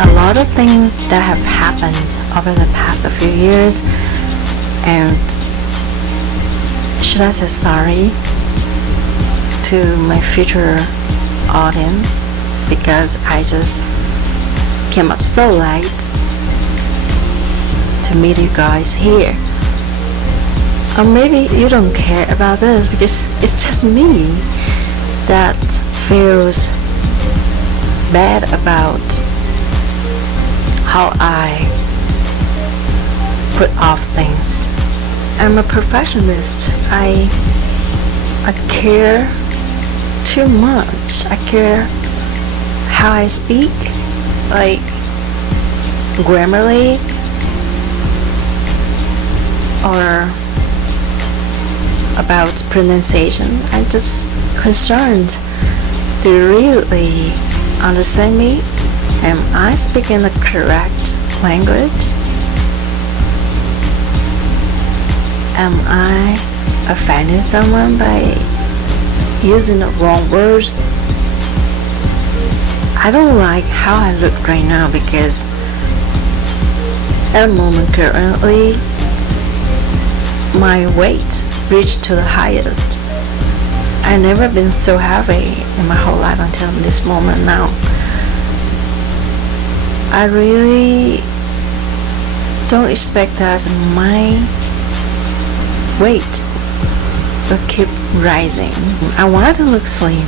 a lot of things that have happened over the past few years, and should I say sorry to my future audience because I just came up so late to meet you guys here. Or maybe you don't care about this because it's just me that feels bad about how I put off things. I'm a perfectionist. I care too much. I care how I speak, like grammarly, or about pronunciation. I'm just concerned. Do you really understand me? Am I speaking the correct language? Am I offending someone by using the wrong word? I don't like how I look right now because at the moment currently my weight reached to the highest. I've never been so heavy in my whole life until this moment now. I really don't expect that my weight will keep rising. I want to look slim,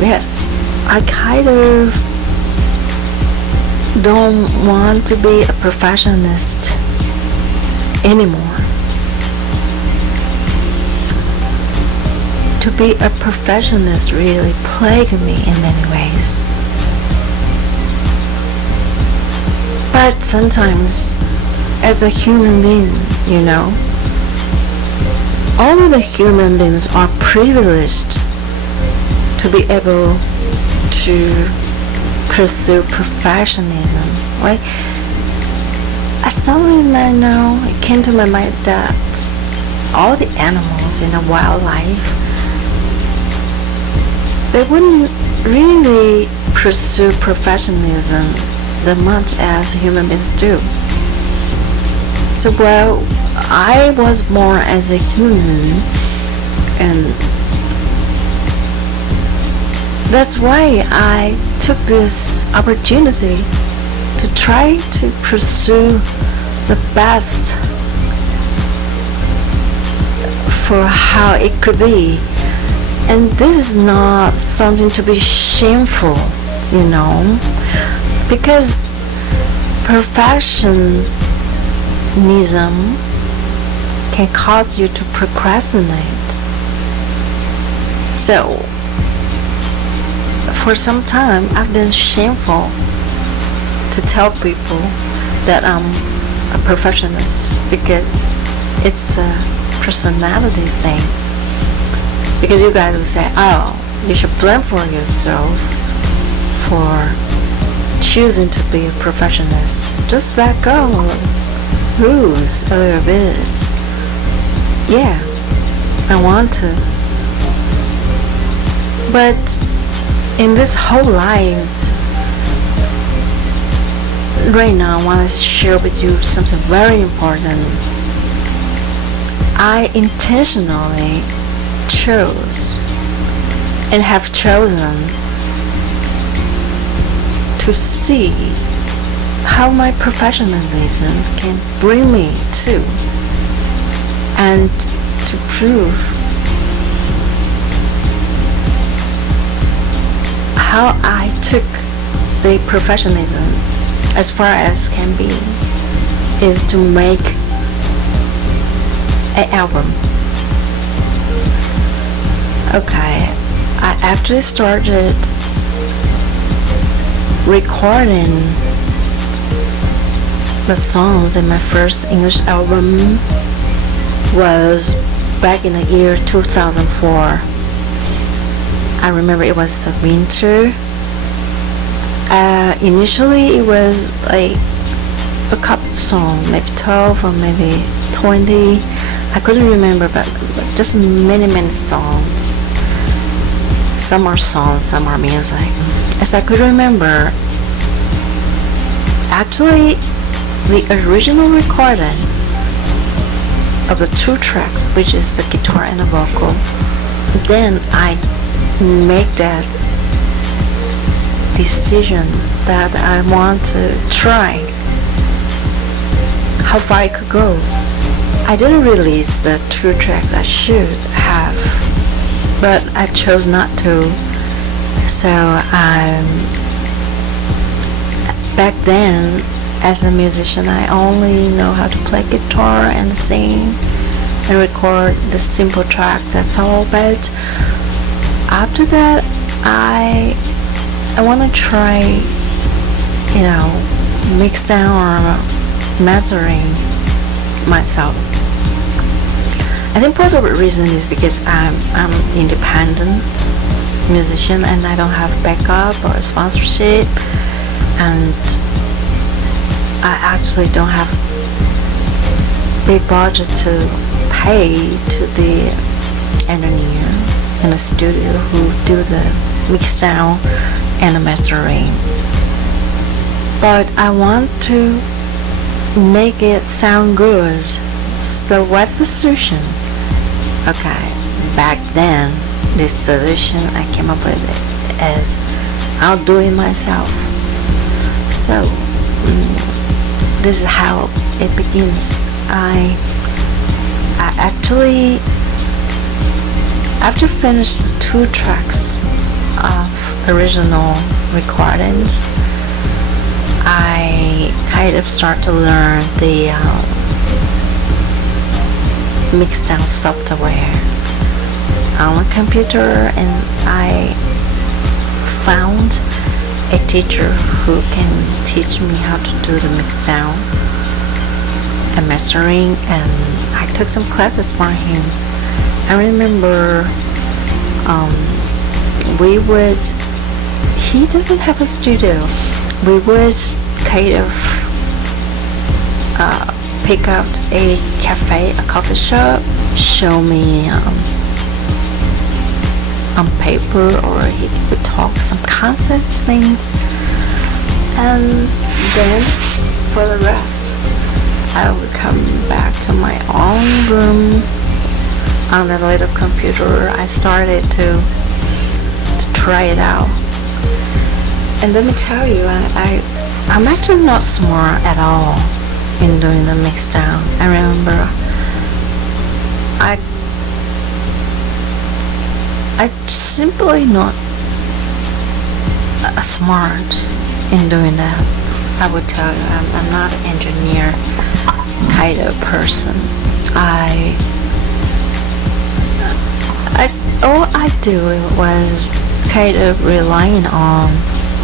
yes. I kind of don't want to be a perfectionist anymore. To be a perfectionist really plagued me in many ways. But sometimes, as a human being, all of the human beings are privileged to be able to pursue perfectionism. Right? Suddenly now it came to my mind that all the animals in the wildlife, they wouldn't really pursue perfectionism that much as human beings do. So I was born as a human, and that's why I took this opportunity to try to pursue the best for how it could be. And this is not something to be shameful, because perfectionism can cause you to procrastinate. So, for some time, I've been shameful to tell people that I'm a perfectionist because it's a personality thing. Because you guys will say, oh, you should plan for yourself for choosing to be a perfectionist. Just let go loose a little bit. Yeah, I want to. But in this whole life, right now I want to share with you something very important. I intentionally chose and have chosen to see how my professionalism can bring me to, and to prove how I took the professionalism as far as can be is to make an album. Okay, I actually started recording the songs in my first English album was back in the year 2004. I remember it was the winter. Initially it was like a couple of songs, maybe 12 or maybe 20. I couldn't remember, but just many songs. Some are songs, some are music. As I could remember, Actually, the original recording of the two tracks, which is the guitar and the vocal, then I make that decision that I want to try how far I could go. I didn't release the two tracks I should have, but I chose not to. So back then, as a musician, I only know how to play guitar and sing and record the simple track, that's all. But after that, I want to try, mix down or mastering myself. I think part of the reason is because I'm independent musician and I don't have backup or sponsorship, and I actually don't have big budget to pay to the engineer in the studio who do the mix down and the mastering. But I want to make it sound good. So what's the solution? Okay, back then the solution I came up with is I'll do it myself. So this is how it begins. I actually, after finished the two tracks of original recordings, I kind of start to learn the mix down software on a computer, and I found a teacher who can teach me how to do the mix down and mastering, and I took some classes from him. I remember he doesn't have a studio. We would kind of pick out a cafe, a coffee shop, show me on paper, or he would talk some concepts, things, and then for the rest I would come back to my own room on that little computer. I started to try it out, and let me tell you, I'm actually not smart at all in doing the mix down. I remember I simply not smart in doing that. I would tell you, I'm not an engineer kind of person. All I do was kind of relying on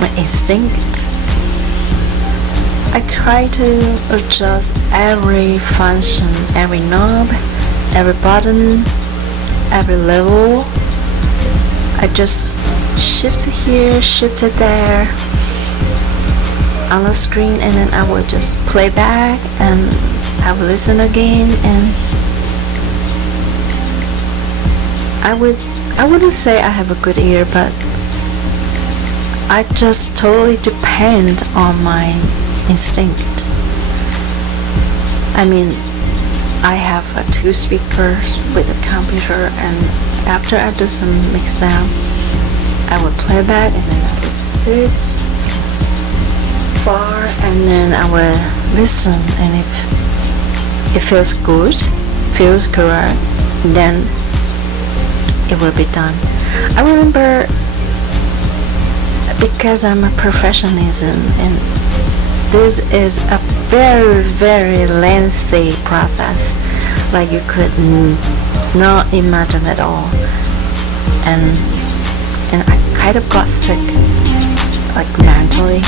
my instinct. I try to adjust every function, every knob, every button, every level. I just shift it here, shift it there on the screen, and then I would just play back and I would listen again, and I wouldn't say I have a good ear, but I just totally depend on my instinct. I mean, I have two speakers with a computer, and after I do some mix down, I would play back, and then I would sit far, and then I would listen, and if it feels good, feels correct, then it will be done. I remember, because I'm a perfectionism, and this is a very, very lengthy process, like you could not imagine at all, and I kind of got sick, like mentally.